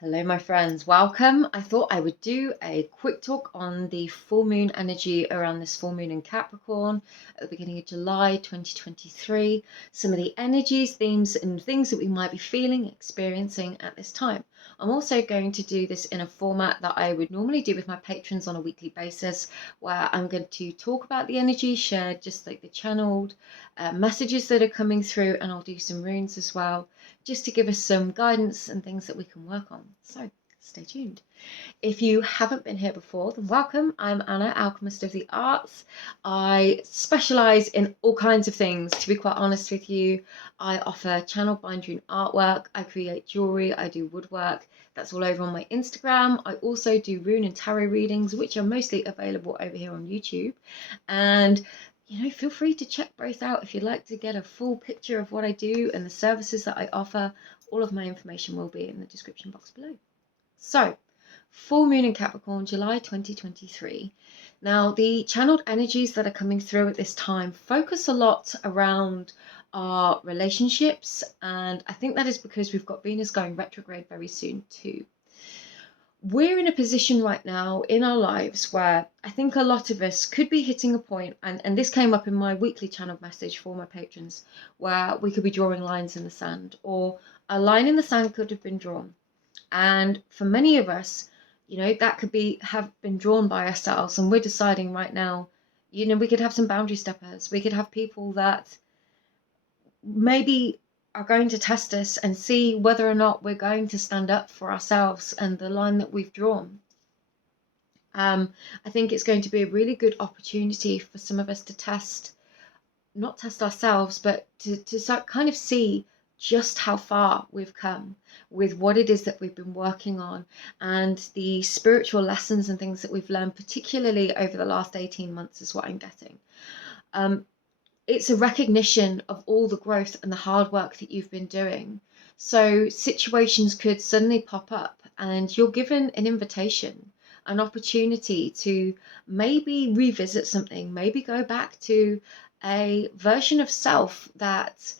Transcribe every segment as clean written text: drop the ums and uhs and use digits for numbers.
Hello, my friends. Welcome. I thought I would do a quick talk on the full moon energy around this full moon in Capricorn at the beginning of July 2023. Some of the energies, themes, and things that we might be feeling, experiencing at this time. I'm also going to do this in a format that I would normally do with my patrons on a weekly basis, where I'm going to talk about the energy, share just like the channeled messages that are coming through, and I'll do some runes as well, just to give us some guidance and things that we can work on. So stay tuned. If you haven't been here before, then welcome. I'm Anna, Alchemist of the Arts. I specialise in all kinds of things, to be quite honest with you. I offer channel bind rune artwork, I create jewellery, I do woodwork. That's all over on my Instagram. I also do rune and tarot readings, which are mostly available over here on YouTube. And feel free to check both out if you'd like to get a full picture of what I do and the services that I offer. All of my information will be in the description box below. So, full moon in Capricorn, July 2023. Now, the channeled energies that are coming through at this time focus a lot around our relationships, and I think that is because we've got Venus going retrograde very soon too. We're in a position right now in our lives where I think a lot of us could be hitting a point, and this came up in my weekly channel message for my patrons, where we could be drawing lines in the sand, or a line in the sand could have been drawn. And for many of us, that could have been drawn by ourselves, and we're deciding right now, we could have some boundary steppers. We could have people that maybe are going to test us and see whether or not we're going to stand up for ourselves and the line that we've drawn. I think it's going to be a really good opportunity for some of us to not test ourselves, but to start kind of see just how far we've come with what it is that we've been working on, and the spiritual lessons and things that we've learned, particularly over the last 18 months is what I'm getting. It's a recognition of all the growth and the hard work that you've been doing. So situations could suddenly pop up and you're given an invitation, an opportunity to maybe revisit something, maybe go back to a version of self that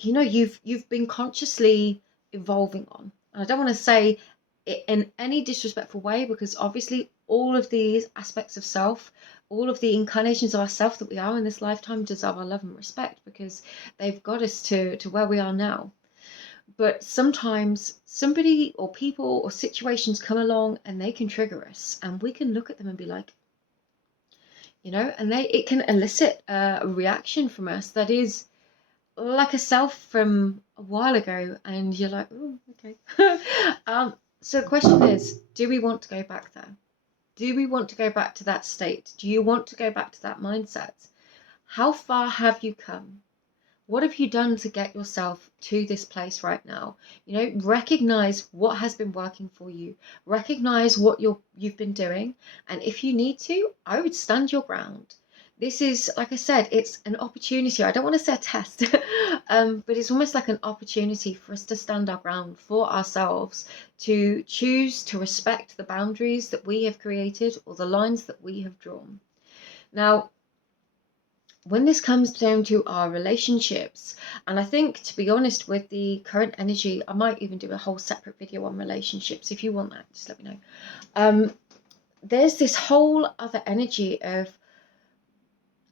you've been consciously evolving on. And I don't want to say it in any disrespectful way, because obviously all of these aspects of self, all of the incarnations of ourself that we are in this lifetime, deserve our love and respect, because they've got us to where we are now. But sometimes somebody or people or situations come along and they can trigger us, and we can look at them and be like, and it can elicit a reaction from us that is like a self from a while ago, and you're like, oh, okay. So the question is, do we want to go back there? Do we want to go back to that state? Do you want to go back to that mindset? How far have you come? What have you done to get yourself to this place right now? Recognize what has been working for you. Recognize what you've been doing. And if you need to, I would stand your ground. This is, like I said, it's an opportunity. I don't want to say a test, but it's almost like an opportunity for us to stand our ground for ourselves, to choose to respect the boundaries that we have created or the lines that we have drawn. Now, when this comes down to our relationships, and I think, to be honest, with the current energy, I might even do a whole separate video on relationships. If you want that, just let me know. There's this whole other energy of,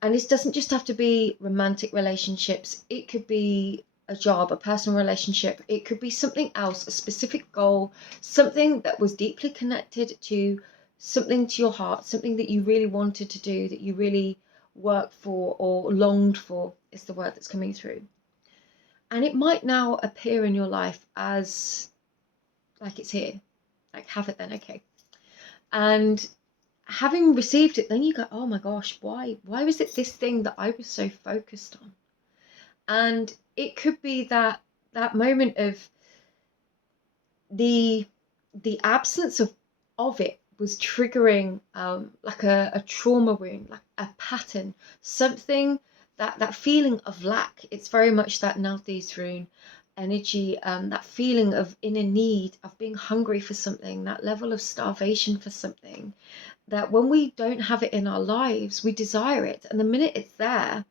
and this doesn't just have to be romantic relationships. It could be a job, a personal relationship. It could be something else, a specific goal, something that was deeply connected to something to your heart, something that you really wanted to do, that you really worked for or longed for, is the word that's coming through. And it might now appear in your life as like it's here, like have it then, okay. And having received it, then you go, oh my gosh, why was it this thing that I was so focused on? And it could be that moment of the absence of it was triggering like a trauma wound, like a pattern, something that feeling of lack. It's very much that Nalthi's rune energy, that feeling of inner need, of being hungry for something, that level of starvation for something, that when we don't have it in our lives, we desire it. And the minute it's there,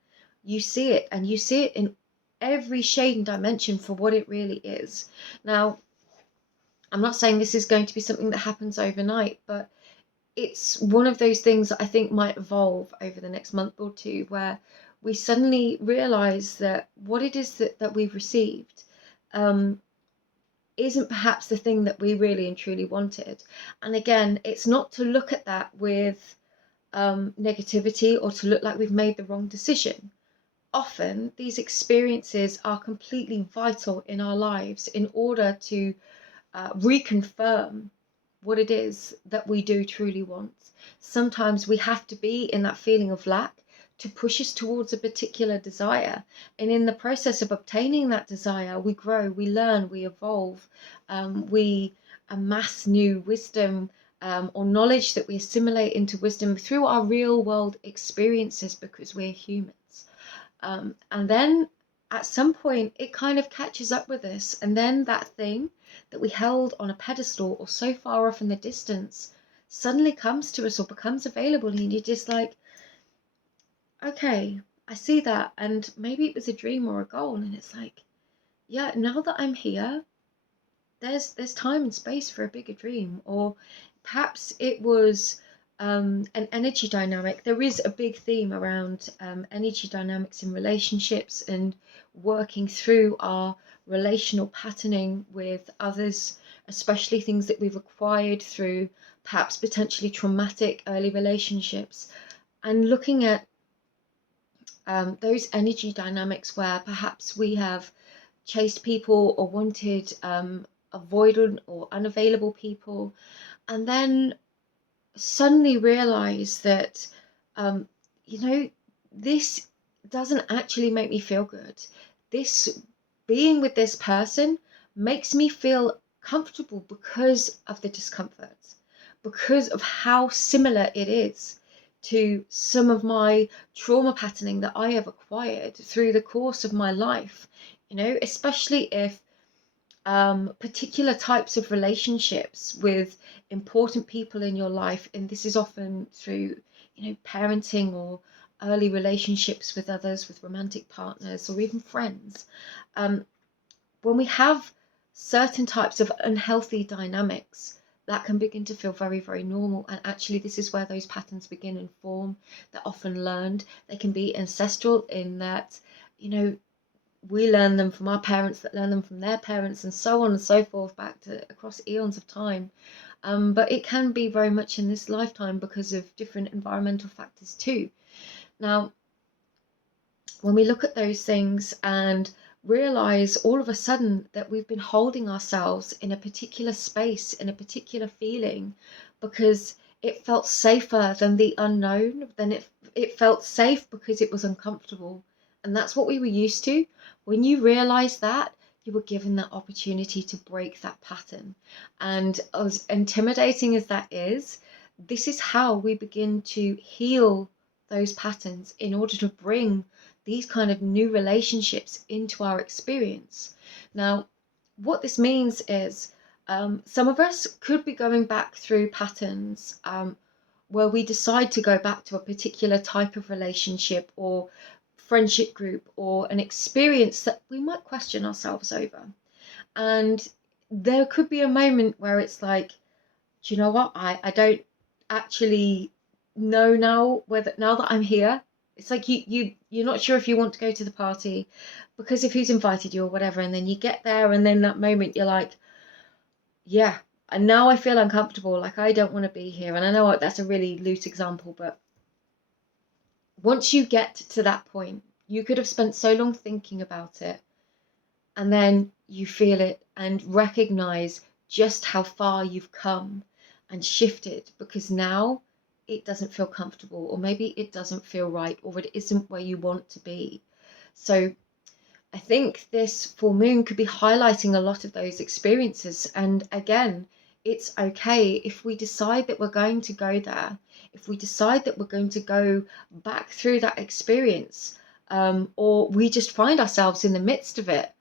you see it, and you see it in every shade and dimension for what it really is. Now, I'm not saying this is going to be something that happens overnight, but it's one of those things that I think might evolve over the next month or two, where we suddenly realize that what it is that we've received um, isn't perhaps the thing that we really and truly wanted. And again, it's not to look at that with negativity or to look like we've made the wrong decision. Often, these experiences are completely vital in our lives in order to reconfirm what it is that we do truly want. Sometimes we have to be in that feeling of lack to push us towards a particular desire. And in the process of obtaining that desire, we grow, we learn, we evolve, we amass new wisdom. Or knowledge that we assimilate into wisdom through our real world experiences because we're humans. And then at some point, it kind of catches up with us. And then that thing that we held on a pedestal or so far off in the distance suddenly comes to us or becomes available. And you're just like, okay, I see that. And maybe it was a dream or a goal. And it's like, yeah, now that I'm here, there's time and space for a bigger dream. Or perhaps it was an energy dynamic. There is a big theme around energy dynamics in relationships and working through our relational patterning with others, especially things that we've acquired through perhaps potentially traumatic early relationships, and looking at those energy dynamics where perhaps we have chased people or wanted avoidant or unavailable people, and then suddenly realize that, um, you know, this doesn't actually make me feel good. This being with this person makes me feel comfortable because of the discomfort, because of how similar it is to some of my trauma patterning that I have acquired through the course of my life. You know, especially if particular types of relationships with important people in your life, and this is often through, you know, parenting or early relationships with others, with romantic partners or even friends. Um, when we have certain types of unhealthy dynamics, that can begin to feel very, very normal. And actually, this is where those patterns begin and form. They're often learned. They can be ancestral in that, you know, we learn them from our parents that learn them from their parents and so on and so forth back to across eons of time. But it can be very much in this lifetime because of different environmental factors too. Now, when we look at those things and realize all of a sudden that we've been holding ourselves in a particular space, in a particular feeling, because it felt safer than the unknown, then it felt safe because it was uncomfortable. And that's what we were used to. When you realize that, you were given that opportunity to break that pattern. And as intimidating as that is, this is how we begin to heal those patterns in order to bring these kind of new relationships into our experience. Now, what this means is some of us could be going back through patterns where we decide to go back to a particular type of relationship or friendship group or an experience that we might question ourselves over. And there could be a moment where it's like, do you know what? I don't actually know now whether now that I'm here. It's like you're not sure if you want to go to the party because of who's invited you or whatever, and then you get there and then that moment you're like, yeah, and now I feel uncomfortable, like I don't want to be here. And I know that's a really loose example, but once you get to that point, you could have spent so long thinking about it, and then you feel it and recognize just how far you've come and shifted because now it doesn't feel comfortable, or maybe it doesn't feel right, or it isn't where you want to be. So I think this full moon could be highlighting a lot of those experiences. And again, it's okay if we decide that we're going to go there, if we decide that we're going to go back through that experience, or we just find ourselves in the midst of it.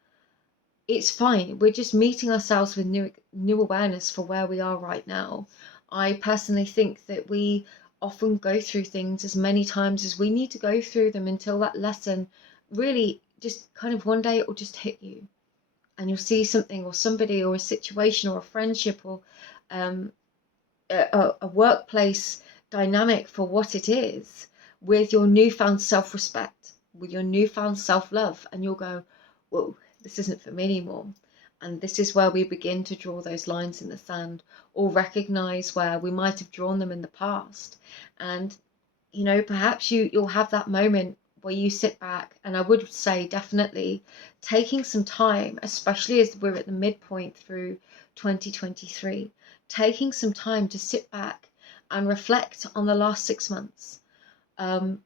It's fine. We're just meeting ourselves with new awareness for where we are right now. I personally think that we often go through things as many times as we need to go through them until that lesson really just kind of one day it will just hit you. and you'll see something or somebody or a situation or a friendship or um, a workplace dynamic for what it is, with your newfound self-respect, with your newfound self-love, and you'll go, whoa, this isn't for me anymore. And this is where we begin to draw those lines in the sand, or recognize where we might have drawn them in the past. And perhaps you'll have that moment where you sit back, and I would say definitely taking some time, especially as we're at the midpoint through 2023, taking some time to sit back and reflect on the last 6 months. um,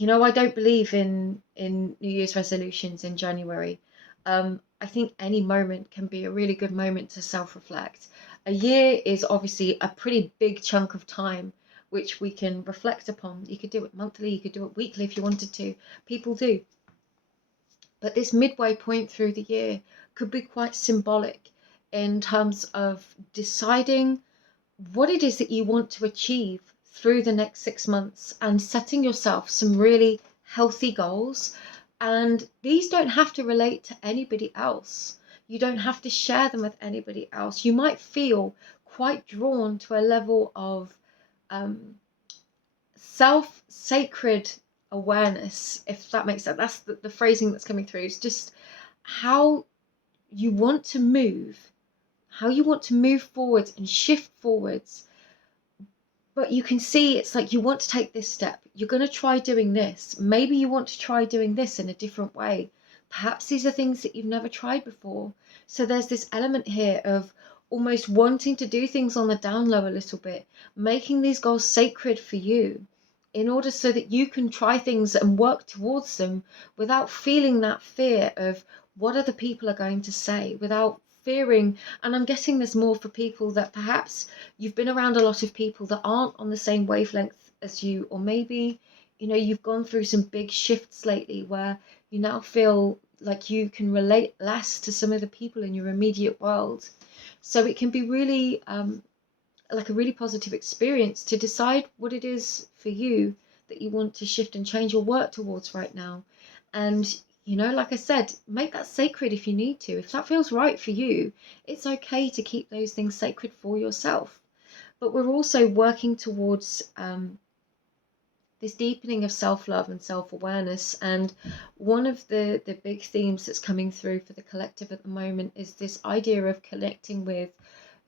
I don't believe in New Year's resolutions in January. I think any moment can be a really good moment to self-reflect. A year is obviously a pretty big chunk of time which we can reflect upon. You could do it monthly, you could do it weekly if you wanted to. People do. But this midway point through the year could be quite symbolic in terms of deciding what it is that you want to achieve through the next 6 months, and setting yourself some really healthy goals. And these don't have to relate to anybody else. You don't have to share them with anybody else. You might feel quite drawn to a level of um, self-sacred awareness, if that makes sense. That's the phrasing that's coming through. It's just how you want to move, how you want to move forwards and shift forwards. But you can see it's like you want to take this step. You're going to try doing this. Maybe you want to try doing this in a different way. Perhaps these are things that you've never tried before. So there's this element here of almost wanting to do things on the down low a little bit, making these goals sacred for you in order so that you can try things and work towards them without feeling that fear of what other people are going to say, without fearing. And I'm guessing there's more for people that perhaps you've been around a lot of people that aren't on the same wavelength as you, or maybe you've gone through some big shifts lately where you now feel like you can relate less to some of the people in your immediate world. So it can be really like a really positive experience to decide what it is for you that you want to shift and change or work towards right now. And like I said, make that sacred if you need to. If that feels right for you, it's okay to keep those things sacred for yourself. But we're also working towards this deepening of self-love and self-awareness. And one of the big themes that's coming through for the collective at the moment is this idea of connecting with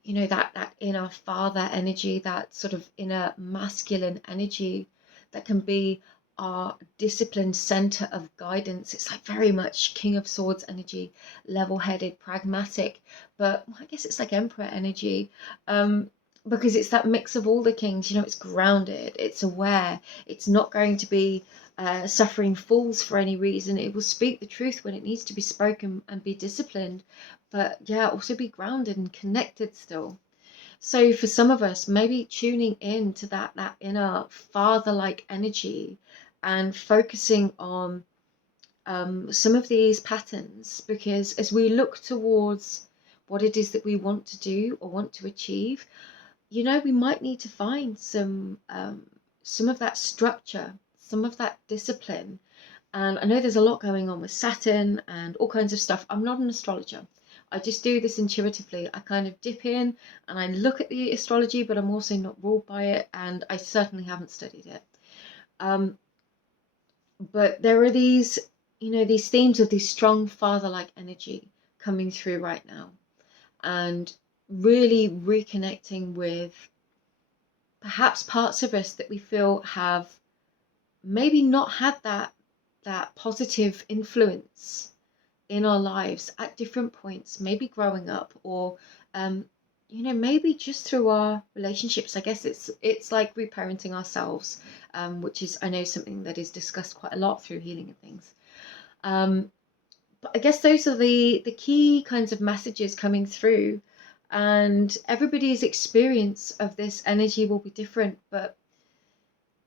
that inner father energy, that sort of inner masculine energy that can be our disciplined center of guidance. It's like very much King of Swords energy, level-headed, pragmatic, but I guess it's like Emperor energy, because it's that mix of all the kings. It's grounded, it's aware, it's not going to be suffering fools for any reason. It will speak the truth when it needs to be spoken and be disciplined, but yeah, also be grounded and connected still. So for some of us, maybe tuning in to that inner father-like energy and focusing on some of these patterns, because as we look towards what it is that we want to do or want to achieve, we might need to find some of that structure, some of that discipline. And I know there's a lot going on with Saturn and all kinds of stuff. I'm not an astrologer. I just do this intuitively. I kind of dip in and I look at the astrology, but I'm also not ruled by it, and I certainly haven't studied it. But there are these themes of this strong father-like energy coming through right now, and really reconnecting with perhaps parts of us that we feel have maybe not had that positive influence in our lives at different points, maybe growing up, or maybe just through our relationships. I guess it's like reparenting ourselves, which is, I know, something that is discussed quite a lot through healing and things. But I guess those are the key kinds of messages coming through, and everybody's experience of this energy will be different, but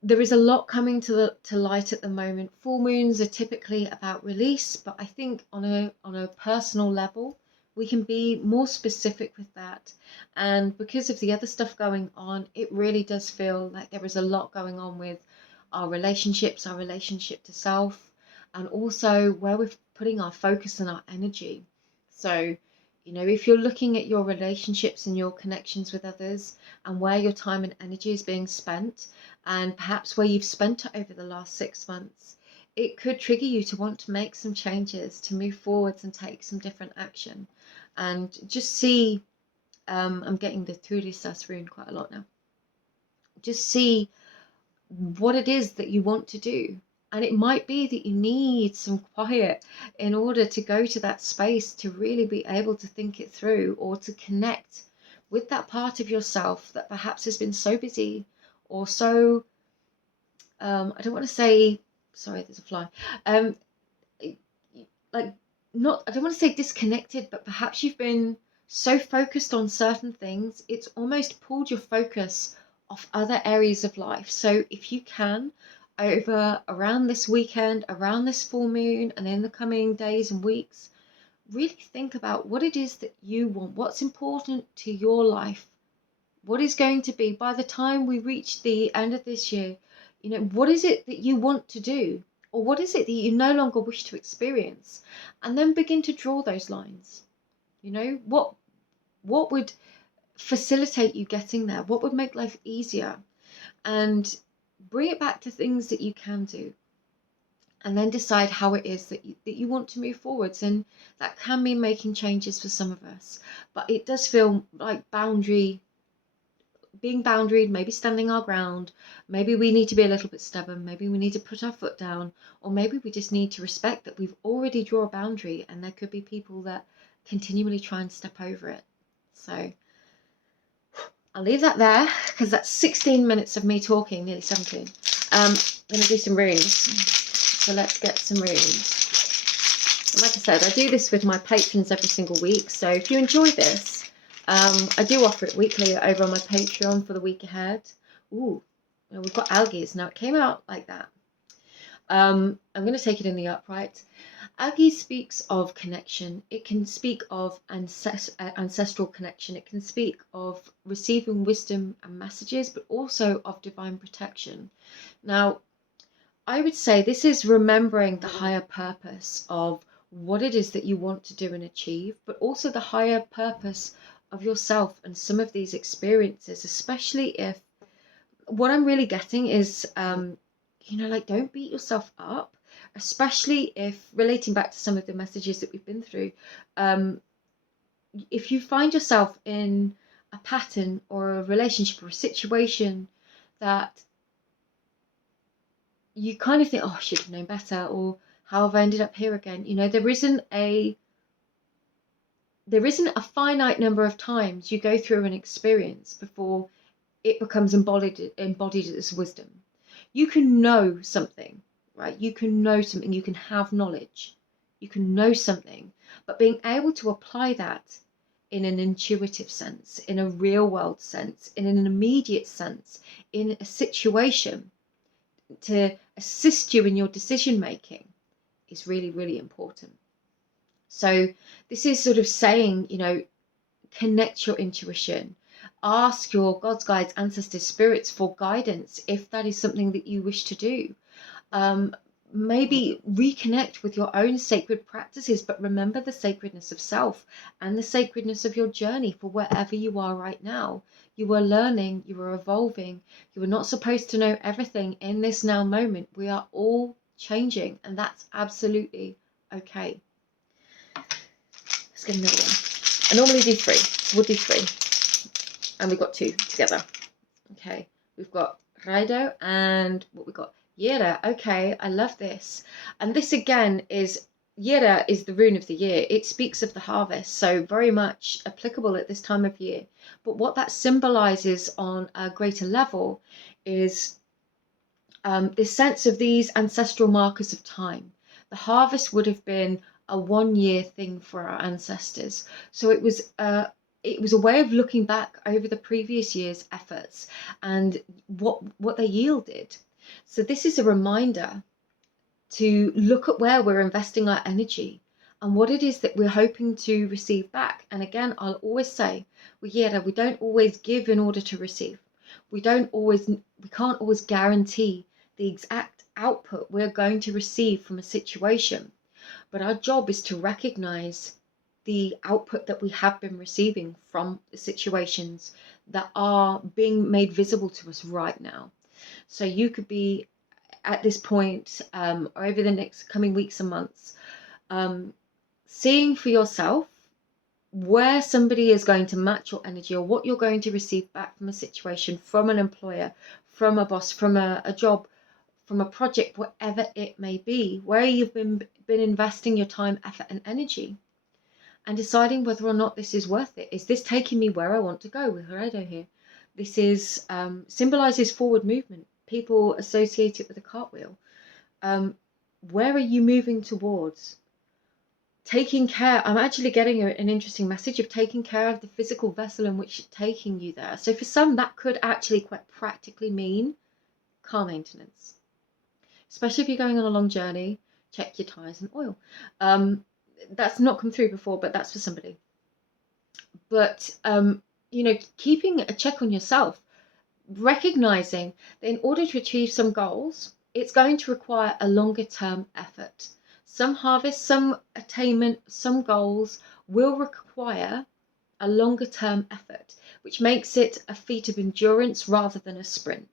there is a lot coming to light at the moment. Full moons are typically about release, but I think on a personal level, we can be more specific with that. And because of the other stuff going on, it really does feel like there is a lot going on with our relationships, our relationship to self, and also where we're putting our focus and our energy. So, you know, if you're looking at your relationships and your connections with others and where your time and energy is being spent, and perhaps where you've spent it over the last 6 months, it could trigger you to want to make some changes, to move forwards and take some different action. And just see, I'm getting the Turisas rune quite a lot now. Just see what it is that you want to do. And it might be that you need some quiet in order to go to that space to really be able to think it through, or to connect with that part of yourself that perhaps has been so busy or so, I don't want to say, sorry, there's a fly, um, like, not, I don't want to say disconnected, but perhaps you've been so focused on certain things, it's almost pulled your focus off other areas of life. So if you can, over around this weekend, around this full moon, and in the coming days and weeks, really think about what it is that you want, what's important to your life, what is going to be, by the time we reach the end of this year, you know, what is it that you want to do? Or what is it that you no longer wish to experience? And then begin to draw those lines. You know, what would facilitate you getting there? What would make life easier? And bring it back to things that you can do. And then decide how it is that you want to move forwards. And that can mean making changes for some of us. But it does feel like being boundaried, maybe standing our ground, maybe we need to be a little bit stubborn, maybe we need to put our foot down, or maybe we just need to respect that we've already drawn a boundary and there could be people that continually try and step over it. So I'll leave that there, because that's 16 minutes of me talking, nearly 17. I'm going to do some runes. So let's get some runes. And like I said, I do this with my patrons every single week. So if you enjoy this, I do offer it weekly over on my Patreon for the week ahead. Ooh, well, we've got algaes. Now, it came out like that. I'm going to take it in the upright. Algae speaks of connection. It can speak of ancestral connection. It can speak of receiving wisdom and messages, but also of divine protection. Now, I would say this is remembering the higher purpose of what it is that you want to do and achieve, but also the higher purpose of yourself and some of these experiences, especially if what I'm really getting is, you know, like, don't beat yourself up, especially if, relating back to some of the messages that we've been through, if you find yourself in a pattern or a relationship or a situation that you kind of think, oh, I should have known better, or how have I ended up here again? You know, there isn't a finite number of times you go through an experience before it becomes embodied as wisdom. You can know something, right? You can know something, you can have knowledge, you can know something, but being able to apply that in an intuitive sense, in a real world sense, in an immediate sense, in a situation to assist you in your decision making is really, really important. So this is sort of saying, you know, connect your intuition, ask your God's guides, ancestors, spirits for guidance if that is something that you wish to do. Maybe reconnect with your own sacred practices, but remember the sacredness of self and the sacredness of your journey for wherever you are right now. You are learning, you are evolving, you are not supposed to know everything in this now moment. We are all changing, and that's absolutely okay. Let's get another one. I normally do 3, so we'll do 3. And we've got 2 together. Okay, we've got Raido and what we got? Yera. Okay, I love this. And this again is, Yera is the rune of the year. It speaks of the harvest, so very much applicable at this time of year. But what that symbolizes on a greater level is this sense of these ancestral markers of time. The harvest would have been a 1-year thing for our ancestors. So it was a way of looking back over the previous year's efforts and what they yielded. So this is a reminder to look at where we're investing our energy and what it is that we're hoping to receive back. And again, I'll always say, we don't always give in order to receive. We can't always guarantee the exact output we're going to receive from a situation. But our job is to recognize the output that we have been receiving from the situations that are being made visible to us right now. So you could be at this point, or over the next coming weeks and months, seeing for yourself where somebody is going to match your energy, or what you're going to receive back from a situation, from an employer, from a boss, from a job, from a project, whatever it may be, where you've been investing your time, effort, and energy, and deciding whether or not this is worth it. Is this taking me where I want to go with Heredo here? This is symbolizes forward movement. People associate it with a cartwheel. Where are you moving towards? Taking care, I'm actually getting an interesting message of taking care of the physical vessel in which it's taking you there. So for some, that could actually quite practically mean car maintenance. Especially if you're going on a long journey, check your tires and oil. That's not come through before, but that's for somebody. But keeping a check on yourself, recognizing that in order to achieve some goals, it's going to require a longer term effort. Some harvest, some attainment, some goals will require a longer term effort, which makes it a feat of endurance rather than a sprint.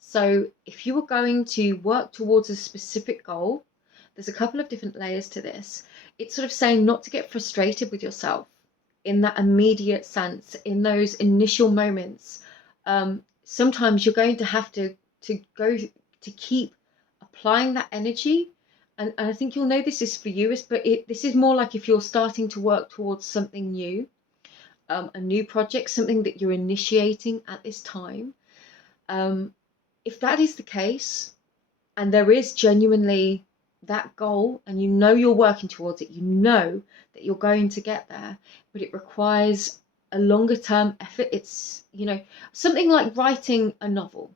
So if you are going to work towards a specific goal, there's a couple of different layers to this. It's sort of saying not to get frustrated with yourself in that immediate sense, in those initial moments. Sometimes you're going to have to go to keep applying that energy. And I think you'll know this is for you, but this is more like if you're starting to work towards something new, a new project, something that you're initiating at this time. If that is the case, and there is genuinely that goal, and you know you're working towards it, you know that you're going to get there, but it requires a longer term effort. It's, something like writing a novel,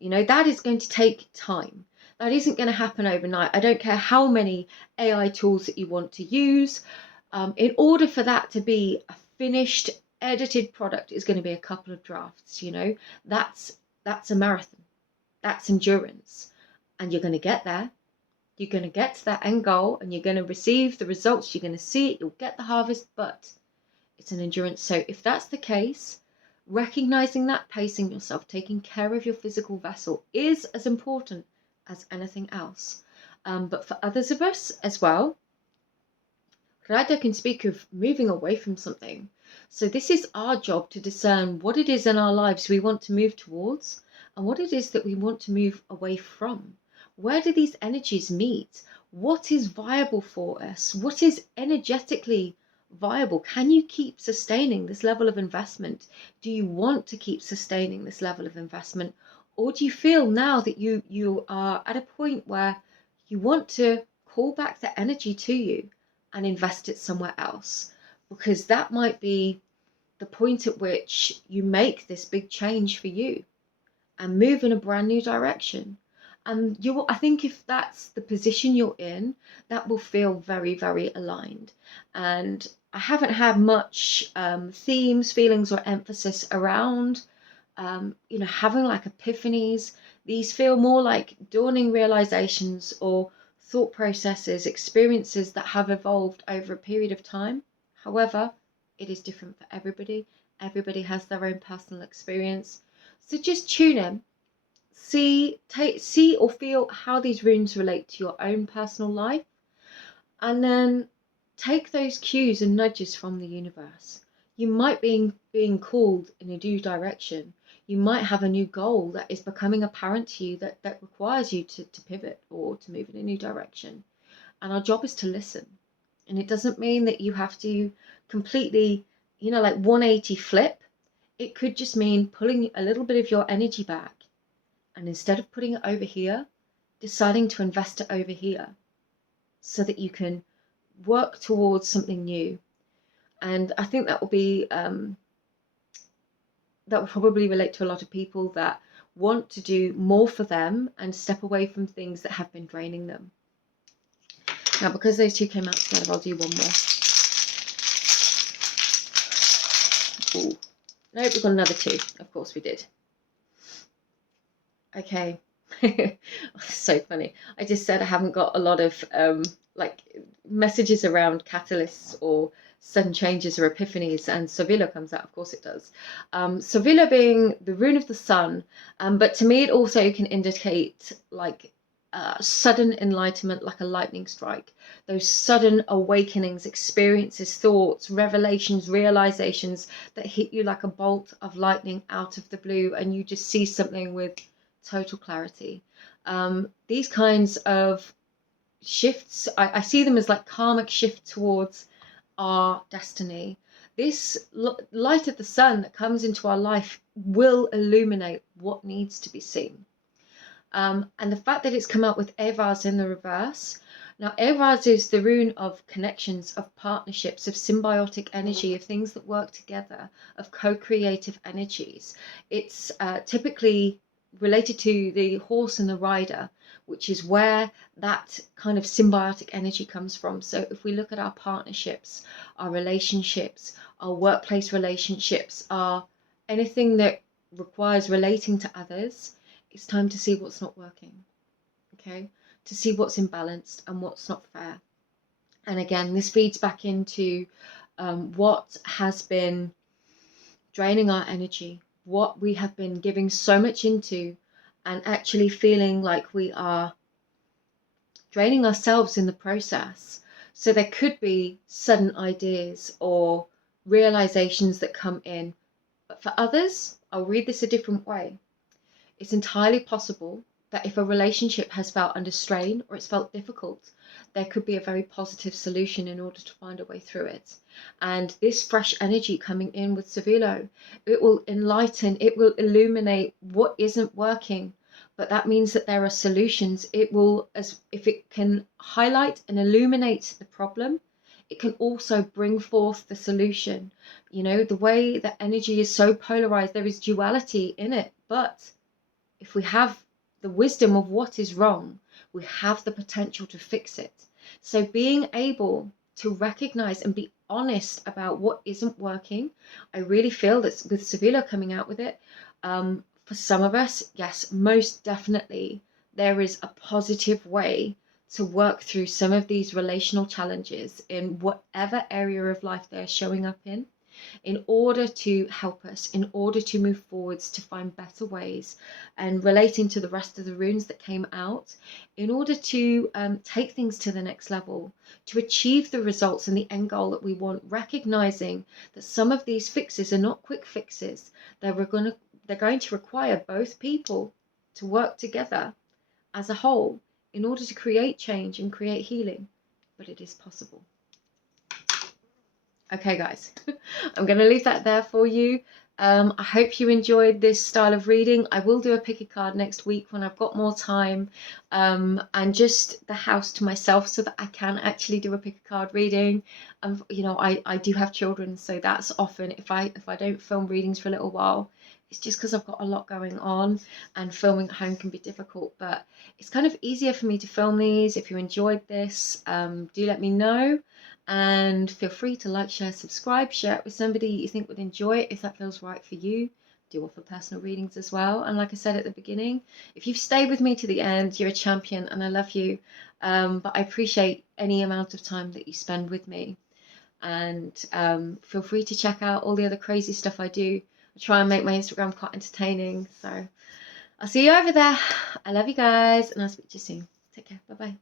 that is going to take time. That isn't going to happen overnight. I don't care how many AI tools that you want to use. In order for that to be a finished, edited product, is going to be a couple of drafts. That's a marathon. That's endurance. And you're going to get there. You're going to get to that end goal, and you're going to receive the results. You're going to see it. You'll get the harvest, but it's an endurance. So if that's the case, recognizing that, pacing yourself, taking care of your physical vessel is as important as anything else. But for others of us as well, Rada can speak of moving away from something. So this is our job to discern what it is in our lives we want to move towards, and what it is that we want to move away from. Where do these energies meet? What is viable for us? What is energetically viable? Can you keep sustaining this level of investment? Do you want to keep sustaining this level of investment? Or do you feel now that you are at a point where you want to call back the energy to you and invest it somewhere else? Because that might be the point at which you make this big change for you and move in a brand new direction. And I think if that's the position you're in, that will feel very, very aligned. And I haven't had much themes, feelings, or emphasis around, having like epiphanies. These feel more like dawning realizations or thought processes, experiences that have evolved over a period of time. However, it is different for everybody. Everybody has their own personal experience. So just tune in, see or feel how these runes relate to your own personal life, and then take those cues and nudges from the universe. You might be being called in a new direction. You might have a new goal that is becoming apparent to you that requires you to pivot or to move in a new direction. And our job is to listen. And it doesn't mean that you have to completely, like 180 flip. It could just mean pulling a little bit of your energy back, and instead of putting it over here, deciding to invest it over here so that you can work towards something new. And I think that will be that will probably relate to a lot of people that want to do more for them and step away from things that have been draining them. Now, because those two came out together, I'll do one more. Ooh. Nope, we've got another two. Of course we did. Okay. So funny. I just said I haven't got a lot of like messages around catalysts or sudden changes or epiphanies, and Sevilla comes out, of course it does. Sevilla being the rune of the sun, but to me it also can indicate like sudden enlightenment, like a lightning strike. Those sudden awakenings, experiences, thoughts, revelations, realizations that hit you like a bolt of lightning out of the blue, and you just see something with total clarity. These kinds of shifts, I see them as like karmic shift towards our destiny. This light of the sun that comes into our life will illuminate what needs to be seen. And the fact that it's come out with Evaz in the reverse. Now, Evaz is the rune of connections, of partnerships, of symbiotic energy, of things that work together, of co-creative energies. It's typically related to the horse and the rider, which is where that kind of symbiotic energy comes from. So if we look at our partnerships, our relationships, our workplace relationships, our anything that requires relating to others, it's time to see what's not working, okay? To see what's imbalanced and what's not fair. And again, this feeds back into what has been draining our energy, what we have been giving so much into, and actually feeling like we are draining ourselves in the process. So there could be sudden ideas or realizations that come in. But for others, I'll read this a different way. It's entirely possible that if a relationship has felt under strain or it's felt difficult, there could be a very positive solution in order to find a way through it. And this fresh energy coming in with Sevilla, it will enlighten, it will illuminate what isn't working. But that means that there are solutions. It will, as if it can highlight and illuminate the problem, it can also bring forth the solution. You know, the way that energy is so polarized, there is duality in it, but if we have the wisdom of what is wrong, we have the potential to fix it. So being able to recognize and be honest about what isn't working, I really feel that with Sevilla coming out with it, for some of us, yes, most definitely, there is a positive way to work through some of these relational challenges in whatever area of life they're showing up in order to help us, in order to move forwards, to find better ways, and relating to the rest of the runes that came out, in order to take things to the next level, to achieve the results and the end goal that we want, recognizing that some of these fixes are not quick fixes. They're going to require both people to work together as a whole in order to create change and create healing, but it is possible. Okay, guys, I'm going to leave that there for you. I hope you enjoyed this style of reading. I will do a pick a card next week when I've got more time and just the house to myself so that I can actually do a pick a card reading. You know, I do have children, so that's often if I don't film readings for a little while, it's just because I've got a lot going on and filming at home can be difficult. But it's kind of easier for me to film these. If you enjoyed this, do let me know. And feel free to like, share, subscribe, share it with somebody you think would enjoy it if that feels right for you. Do offer personal readings as well. And like I said at the beginning, if you've stayed with me to the end, you're a champion and I love you. But I appreciate any amount of time that you spend with me. And feel free to check out all the other crazy stuff I do. I try and make my Instagram quite entertaining. So I'll see you over there. I love you guys and I'll speak to you soon. Take care. Bye-bye.